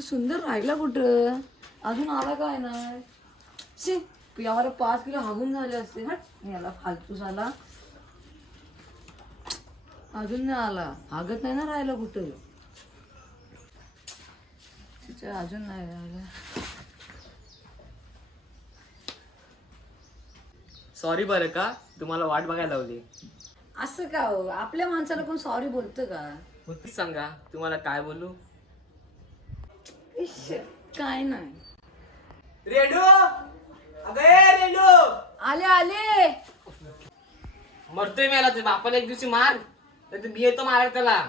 सुंदर राहिला कुठं अजून आला काय नाही शी यावर 5 किलो हागून झाले असते ना याला फालतू झाला अजून नाही आला हागत नाही ना राहिला कुठं तिच्या अजून नाही आला सॉरी बरं का तुम्हाला वाट बघायला लावली. असं का हो आपल्या माणसाला कोण सॉरी बोलतं का होतीच सांगा तुम्हाला काय बोलू. इश्श, काय नाही रेडू अगं रेडू आले आले मरतोय मला ते बापाला एक दिवशी मार तर मी येतो मारायला त्याला.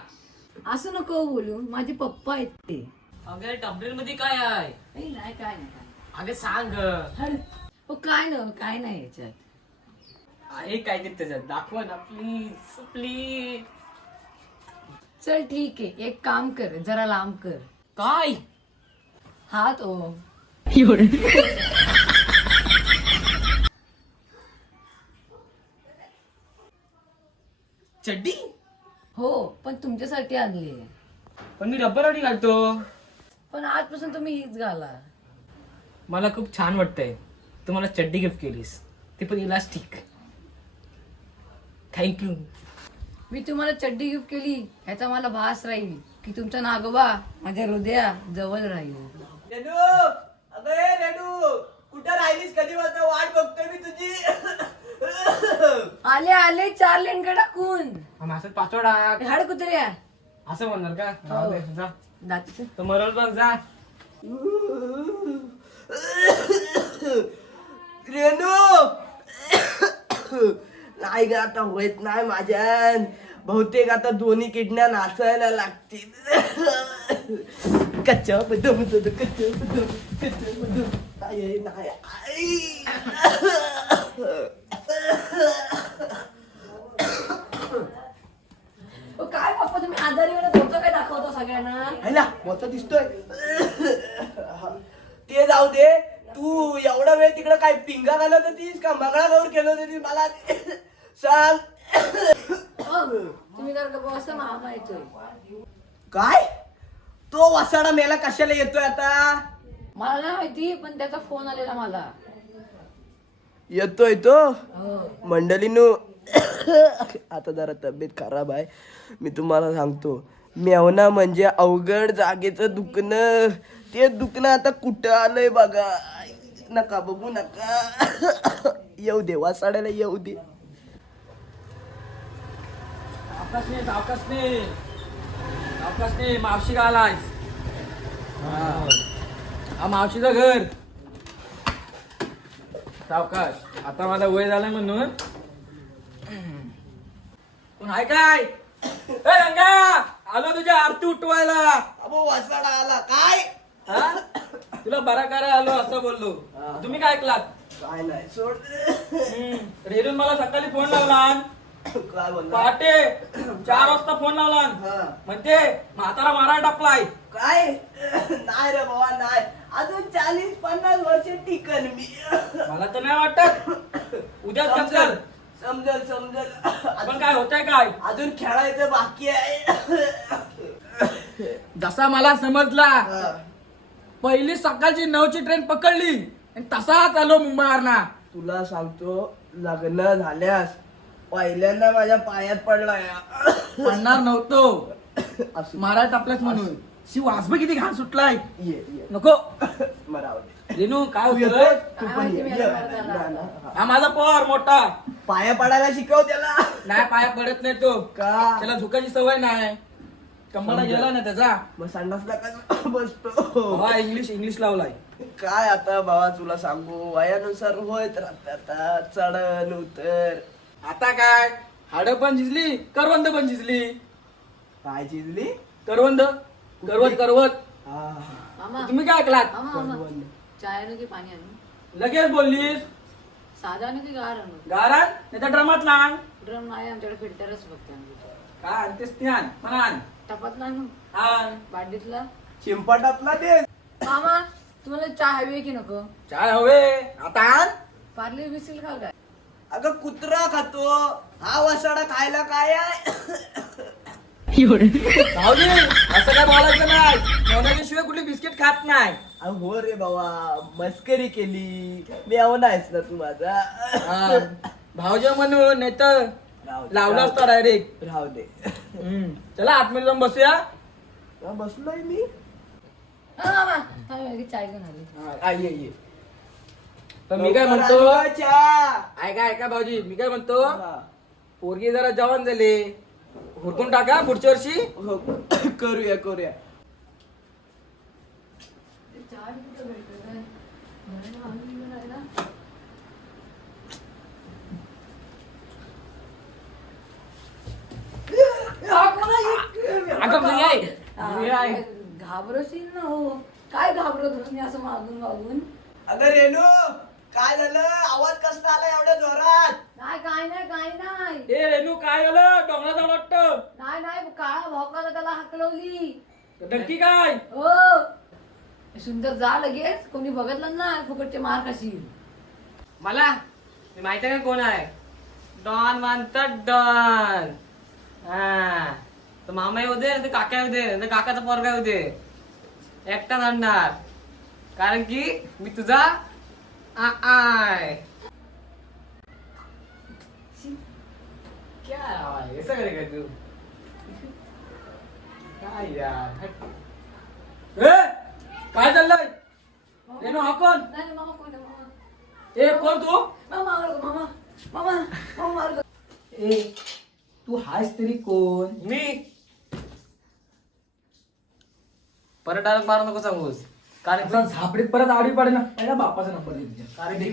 असं नको बोलू माझे पप्पा आहेत ते अगं टबलेट मध्ये काय आहे. नाही काय नाही अगं सांग हो काय काय नाही याच्यात आहे काय ते त्याच्यात दाखवा ना प्लीज प्लीज. चल ठीक आहे एक काम कर जरा लांब कर काय हात ओ चड्डी हो पण तुमच्यासाठी आणली पण मी रब्बरवाडी घालतो. पण आजपासून तुम्ही हीच घाला मला खूप छान वाटतंय तुम्हाला चड्डी गिफ्ट केलीस ते पण इलास्टिक. थँक्यू. मी तुम्हाला चड्डी गिफ्ट केली ह्याचा मला भास राहील की तुमचा नागोबा माझ्या हृदया जवळ राहील. रेडू अगं रेडू कुठं राहिलीस कधी वाजता वाट बघतोय मी तुझी. आले आले 4 लेंडका टाकून असं पाचोडा हाड कुत्र्या असं म्हणणार का राहू दे, जा दातीचं तर मरल बघ जा. रेणू नाही ग आता होत नाही माझ्यान बहुतेक आता दोन्ही किडण्या नाचायला लागतील. कच्चा बदम कच्चा बदम नाही नाही आई. काय पप्पा तुम्ही आजारी वेळेला होतं काय दाखवतो सगळ्यांना हैला मोठा दिसतोय. ते जाऊ दे तू एवढा वेळ तिकडे काय पिंगा घालत होतीस का मंगळा गौर केलं होतीस मला सांग. तुम्ही जर गप्पा असं मामा येतोय काय तो वसाडा मेला कशाला येतोय आता. मला नाही माहिती पण त्याचा फोन आलेला मला येतोय तो हो मंडळीनो. आता जरा तब्येत खराब आहे मी तुम्हाला सांगतो. मेवना म्हणजे अवघड जागेचं दुखणं. ते दुखणं आता कुठं आलंय बघा. नका बघू नका. येऊ दे वासाड्याला येऊ दे. सावकाशने मावशी का आलाय. हा मावशीचं घर. सावकाश आता माझा वय झालाय म्हणून कोण आहे काय. ए रंगा आलो तुझ्या आरती उठवायला. अबो वासाडा आला काय. हा? तुला बरा करा आलो असं बोललो. तुम्ही काय ऐकलात. काय नाही सोड. रेडून मला सकाळी फोन लावला काय बोलला पहाटे 4 वाजता फोन लावला म्हणते म्हातारा मारा टाकलाय. काय नाही रे बाबा नाही अजून 40-50 वर्ष टिकन मी. मला तर नाही वाटत उद्या समजेल. समजल समजल. पण काय होतंय काय अजून खेळायचं बाकी आहे. जसा मला समजला पहिली सकाळची 9ची ट्रेन पकडली आणि तसाच आलो मुंबईवरना. तुला सांगतो लग्न झाल्यास पहिल्यांदा माझ्या पायात पडलाय. पडणार नव्हतो असू मारा टाकलाच म्हणून. शिव वासबे किती घाण सुटलाय. ये नको मराव दे. रेणू काय तू होतं येतोय? रे? तू काय पण माहिती ये. मी ये. आता बरं झालं. ना, ना. हा माझा पोर मोठा पाया पडायला शिकव त्याला. नाही पाया पडत नाही तो. का त्याला झुकायची सवय नाही. कंबरला गेला ना त्याचा. मग संडासला का बसतो. हा इंग्लिश लावलाय. काय आता बाबा तुला सांगू वयानुसार होत राहतात आता चढण उतर. आता काय हाड पण झिजली करवंद पण झिजली. काय चिजली. करवंद करवत मामा तुम्ही काय ऐकलात. मामा चाय आणू की पाणी आणू लगेच बोललीस साधा आणू की गार आणू गारात नाही तर ड्रमात लहान ड्रम नाही आमच्याकडे फिल्टरच फक्त काय आणतेस ती आण पण आण टपात आणू आण. बाटलीतला चिंपाटातला दे. मामा तुम्हाला चहा हवी आहे की नको चाय हवे आता आण. पार्ले बिस्किट खाल काय अगं कुत्रा खातो हा वसाडा खायला काय आहे. भाऊजी असं काय बोलायचं नाही. शिवाय कुठली बिस्किट खात नाही. हो रे बाबा, मस्करी केली. मी अवना आहेस ना तू माझा. हा, भाऊजी म्हणून नाही तर राहू दे, लावला असता डायरेक्ट. राहू दे. चला आतमध्ये जाऊन बसूया. हा, बसलोय मी. मामा चाय घेऊन आली. हा, ये. तर मी काय म्हणतो, ऐका भाऊजी, मी काय म्हणतो, पोरगी जरा जवान झाली, हुडकून टाका पुढच्या वर्षी. हो, करूया. चाय कुठं भेटतोय? घराला आणून घेऊन आली ना. अगं मी आहे. घाबरशील ना हो. काय घाबरत होत मी असं मागून अगं रेणू, काय झालं? आवाज कसला आला एवढ्या जोरात? काय नाही ए रेणू, काय झालं? डोंगरा जाऊ वाटतं. नाही काळा भोकाला त्याला हाकलवली. नक्की काय? हो सुंदर जा लगेच, कोणी बघितलं ना फुकटचे मार कशी. मला माहिती आहे का कोण आहे? डॉन म्हणतात डॉन. हा, तर मामा येऊ दे ना, तर काका येऊ दे ना, तर काकाचा पोरगा येऊ दे, एकटा आणणार. कारण की मी तुझा आय. क्या असं करे का तू? काय यार, ए, काय चाललंय? रेणू हा कोण? नाही मामा कोण आहे, मामा ए कोण तू? मामा मामा मामा मामा मार. ए तू हायस तरी कोण? मी परत डायरेक्ट मारू नको सांगूस. कारण आता झापडीत परत आडी पडे ना. पहिला बापाचा नंबर दे तुझ्या. कारण की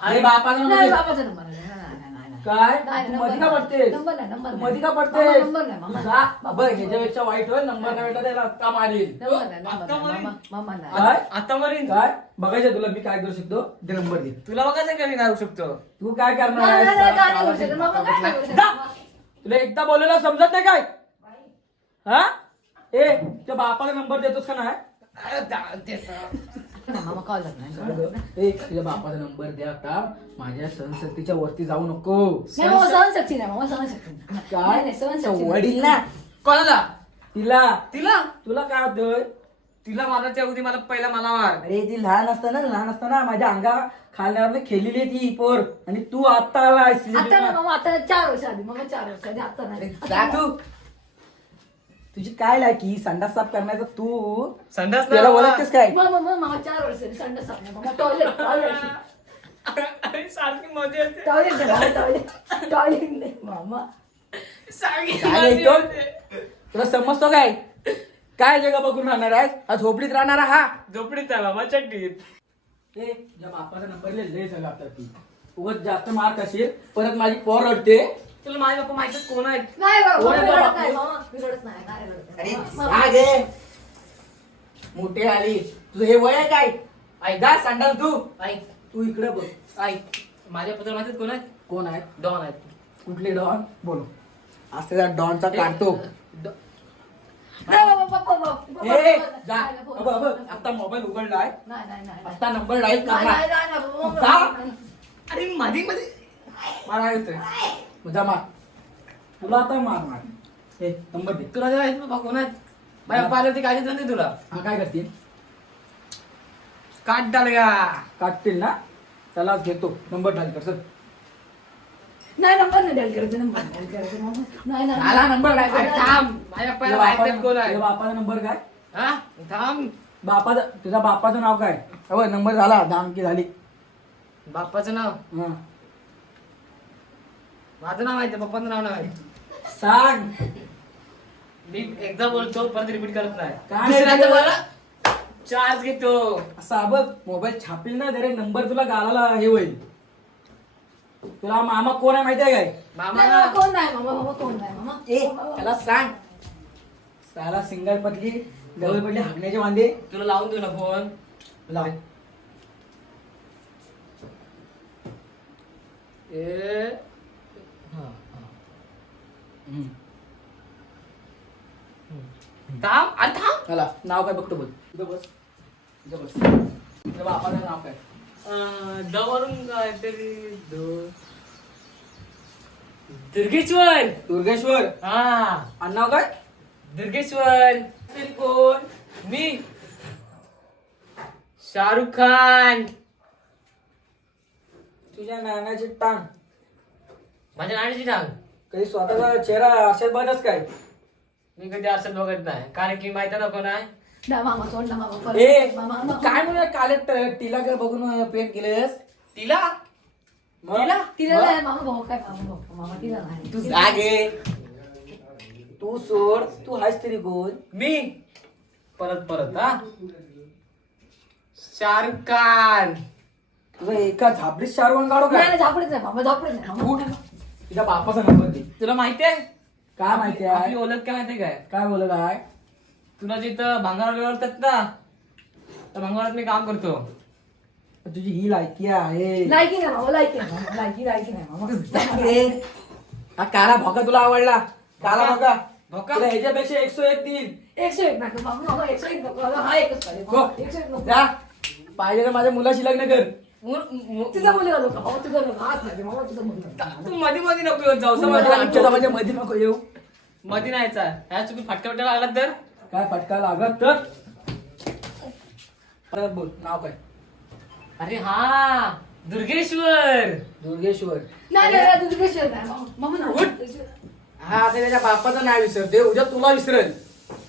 अरे बापाचा नंबर नाही दे. बाबाचा नंबर नाही. काय नाही, तू नंबर मधी का नाही. पडतेस? नंबर नाही, नंबर तू नाही. मधी का मामा, पडतेस? नंबर नाही, मामा. जा. बघ ह्याच्यापेक्षा वाईट होय, नंबर नाही भेटला त्याला का मारील. नंबर नाही, आता मामा मरीन. मामा नाही. काय आता मरीन. काय बघायचं तुला मी काय करू शकतो ते नंबर दे. तुला बघायचं का मी मारू शकतो? तू काय करणार नाही, आहेस? नाही, काय नाही करू शकत, मामा काय नाही करू शकत. जा. तुला एकदा बोलायला समजत नाही काय? हा ए त्या बापाला नंबर देतोस का नाही? नाही, मामा कॉल नाही. ए तुझ्या बापाचा नंबर द्या आता. माझ्या सहनशक्तीच्या वरती जाऊ नको. नाही मामा सहनशक्ती नाही, मामा सहनशक्ती नाही. काय नाही, सहनशक्ती नाही. वडील ना कोणाला? तिला तिला तुला काय होतंय? तिला मारायच्या अगोदर मला पहिला मला मार. अरे ती लहान असताना माझ्या अंगा खाल्यावर खेळलेली आहे ती पोर आणि तू आता आलायस. आता ना मामा, आता 4 वर्ष आधी, मामा 4 वर्ष आधी, आता नाही. जा तू. तुझी काय लायकी संडास साफ करण्याचं तू संडास त्याला ओळखतेस काय? मामा 4 वर्ष आधी संडास साफ नाही, मामा टॉयलेट अरे सारखी मजा येते. टॉयलेट नाही मामा. सारखी काय मजा येतो? येते. तुला समजतो काय जगा बघून राहणार आहे? हा झोपडीत राहणारा हा. झोपडीत आहे मामा, चड्डीत. ए ज्या बापाचा नंबर लय झाला आता ती उगाच जास्त मार्क असेल परत माझी पोर रडते. तुला माझे पप्पा माहिती कोण आहेत? नाही बाबा, ओळख मी बाबा. रडत नाही, मामा मी रडत नाही, नाही रडत अरे नाही. मामा, जा गे. मोठे आली तुझं हे वय आहे काय? ऐक जा संडास तू. ऐक तू इकडे बघ. ऐक, माझ्या पत्र माहिती कोण आहेत? कोण आहे? डॉन आहेत. कुठले डॉन? बोल. असते त्या डॉनचा काढतो. नाही बाबा, बाबा, ए जा. बघ आता मोबाईल उघडलाय. नाही. आता नंबर डाईल नाही, करणार. बाबा. जा. अरे मध्ये मारा येतोय. जा मार. तुला आता मार. हे नंबर दे. तुला जेव्हा आहेत पप्पा कोण आहेत? माझ्या पप्पा आल्यावरती काय देत नाही तुला. हा काय करतील? काट डाल का? काटतील ना? त्यालाच घेतो. नंबर डाईल कर सर. नाही नंबर नाही डायल करायचं, नंबर डायल करायचं मामा. नाही आला नंबर डाईल अरे कर. थांब, माझ्या पप्पाला माहित नाही कोण आहे. तुझ्या बापाचा नंबर काय? हा थांब. तुझ्या बापाचं नाव काय? अहो नंबर झाला 10 अंकी झाली. बाप्पाचं नाव, हा. माझं नाव माहिती, पप्पाचं नाव नाही माहिती. सांग. मी एकदा बोलतो परत रिपीट करत नाही. काय दुसऱ्यांदा रे? मला चार्ज घेतो. असा बघ मोबाईल छापील ना डायरेक्ट नंबर तुला गालाला हे होईल. तुला मामा कोण आहे माहिती आहे काय? मामा मामा कोण नाही, मामा कोण नाही, मामा. ए त्याला सांग. त्याला सिंगल पतली डबल पडली हागण्याचे वांदे तुला लावून देऊ ना फोन. लाव. ए थांब, अरे थांब. चला नाव काय बघतो बोल. इथं बस. इथं बस. तुझ्या बापाचं नाव काय? द वरून काहीतरी दुर्गेश्वर. दुर्गेश्वर. हा आणि नाव काय? दुर्गेश्वर. तरी कोण? मी शाहरुख खान. तुझ्या नानाची टांग. माझ्या नाण्याची टांग. कधी स्वतःचा चेहरा असेल बघच काय. मी कधी असं बघत नाही, कारण की माहिती ना कोण आहे. दा मामा सोड ना मामा ए परत मामा काय म्हणूया काले तिला काय बघून प्रेम केलेस. तिला मग? तिला नाही मामा भाऊ काय मामा तिला नाही तू जागे. तू सोड. तू हायस तरी कोण. मी परत हा. शाहरुख खान. तुझं एका झापडीत शाहरुख काढू नाही काय. नाही, झापडीत नाही मामा झापडीत नाही मामा उठ. तिच्या बापाचा नंबर दे. तुला माहितीये काय माहिती आपली आहे. ओळख काय माहितीये काय? काय बोलत आहे. तुला जिथं भांगार ओळखतात ना, त्या भांगारात मी काम करतो. तुझी ही लायकी आहे. लायकी नाही मामा लायकी नाही मामा लायकी नाही मामा जागे. हा काला भोका तुला आवडला. काला भोका. भोका? तुला ह्याच्यापेक्षा 101 देईल. 101 नको मामा मामा 101 नको मामा, हा एकच पाहिजे हो. मामा, 101 नको. जा. पाहिजे तर माझ्या मुलाशी लग्न कर. तुझा मुलगा नको मामा तुझा नको हात नाही मामा तुझा मुलगा तू मध्ये नको येत जाऊ. आमच्या माझ्या मध्ये नको येऊ. मध्ये नाहीचा ह्या चुकीत फटका बिटका लागला तर. काय फटका लागत तर. परत बोल नाव काय. अरे हा, दुर्गेश्वर. दुर्गेश्वर. नाही नाही तुझं कशी नाही मामा मामा नाही हा आता त्याच्या बापाचं नाव विसरते. उद्या तुला विसरेल.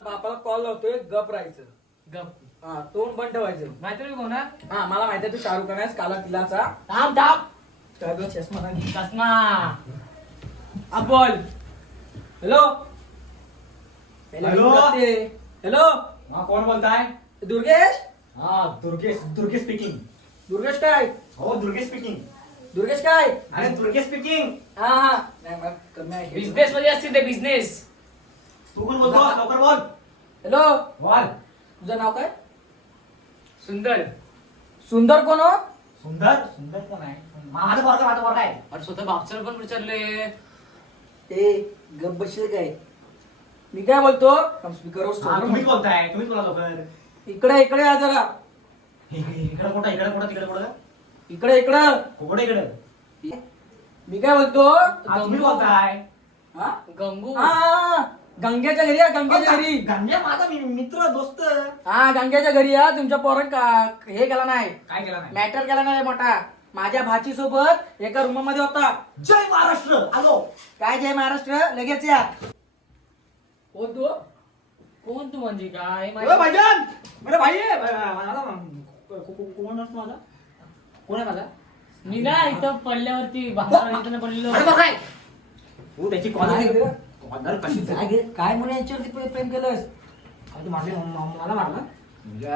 बापाला कॉल लावतोय. गप राहायचं. गप. हा तोंड बंद ठेवायचं. माहिती आहे कोण आहे? हा मला माहिती आहे तू शाहरुख खान आहेस. काला तिलाचा थांब थांब. काय गं, चष्मा नाही. चष्मा. अब बोल. हॅलो. हॅलो. हॅलो. हा कोण बोलताय? दुर्गेश. हा दुर्गेश स्पीकिंग. दुर्गेश काय. हो दुर्गेश स्पीकिंग. दुर्गेश काय. अरे दुर्गेश स्पीकिंग. हा हा नाही मला कमी आहे. बिझनेस मध्ये असतील ते बिझनेस. तू कोण बोलतो? लवकर बोल. हॅलो. बोल. तुझं नाव काय. सुंदर. सुंदर कोण हो. सुंदर कोण आहे? माझं पोरगा आहे. अरे स्वतः बापचर पण विचारले. ते गप बसशील काय. मी काय बोलतो स्पीकरवर हा, तुम्हीच बोलताय. तुम्हीच बोला लवकर. इकडे या जरा. इकडे कुठं तिकडे कुठं इकडे. मी काय बोलतो. हा, तुम्ही बोलताय. हा? गंगू. हा, गंग्याच्या घरी या. गंग्याच्या घरी. गंग्या माझा मित्र दोस्त. हा गंग्याच्या घरी या. तुमच्या पोरं हे केला नाही. काय केला नाही? मॅटर केला नाही मोठा. माझ्या भाची सोबत एका रूम मध्ये होता. जय महाराष्ट्र. आलो. काय जय महाराष्ट्र. लगेच या. कोण तू. कोण तू म्हणजे काय? ओ भाईजान. मेरा भाई आहे. कोण असतो माझा? कोण आहे माझा? मी ना इथं पडल्यावरती भांगार पडलेलो. अरे बघ काय तू त्याची काय कॉल रे? कशी काय म्हणून यांच्यावरती प्रेम केलंस. तू मला मारलं.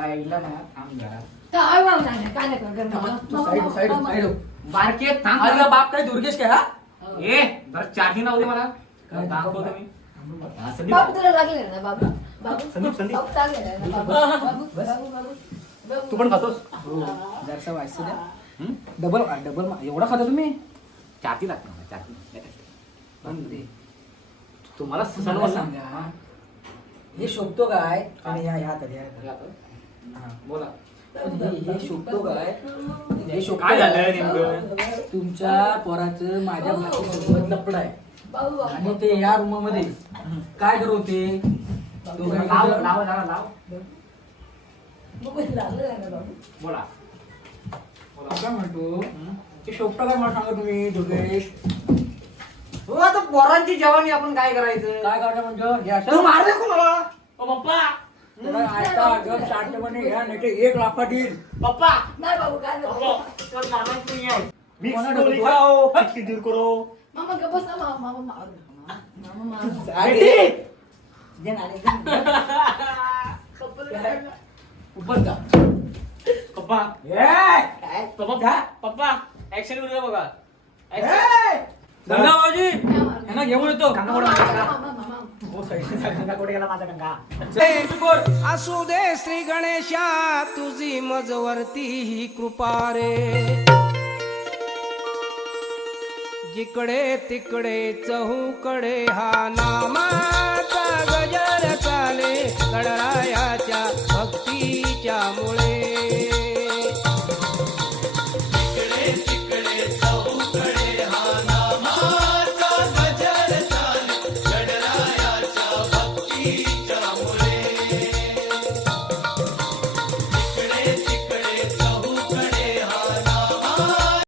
आईला ना थांब जरा. काय मामा नाही काय नाही कर मामा तू साईड हो. बारके थांब. अरे बाप काय दुर्गेश काय हा. ए जरा चार्जिंग लावू दे मला. काय दाखवतो मी. हा, संदीप. बाबू तुला लागले ना बाबू बाबू संदीप. बाबू लागले ना बाबू तू पण खातोस? जरासा वाजता द्या. डबल एवढा खाता तुम्ही. चाटी लागतो चाटी. बापरे. तुम्हाला सण मला सांगा हे शोभतो काय. आणि ह्या तरी बोला. हे शोभतो काय. हे शोभतो काय झालं काय? नेमकं? तुमच्या पोराचं माझ्या भाषेसोबत लपड आहे. बाबू आणि ते या रूम मध्ये काय करत होते. लाव. लागले ना बाबू बोला. काय म्हणतो ते शोभतं काय मला सांगा तुम्ही दुर्गेश. हो आता पोरांची जवानी आपण काय करायचं? काय करता म्हणजे हे असं? तू मार दे कोणाला? ओ पप्पा. त्याला ऐका, गप शांतपणे घ्या नाही तर 1 लाखात येईल. पप्पा. नाही बाबू काय नाही तर मामा तुम्ही आहे. मिक्स कोणाला गोळी ढकलतो? खाओ, पिठली दूर करो. मामा गप्प बस ना मामा मामा मारू आहे. दे ना, दे ना. ऊपर जा. पप्पा. काय? पप्पा. पप्पा. ऍक्शन करू बघा. गंगा भाऊजी यांना घेऊन येतो. हो, गंगा कुठे गेला माझा गंगा? असू दे श्री गणेशा तुझी मजवरती ही कृपा रे. जिकडे तिकडे चहूकडे हा नामाचा गजर चाले गणरायाच्या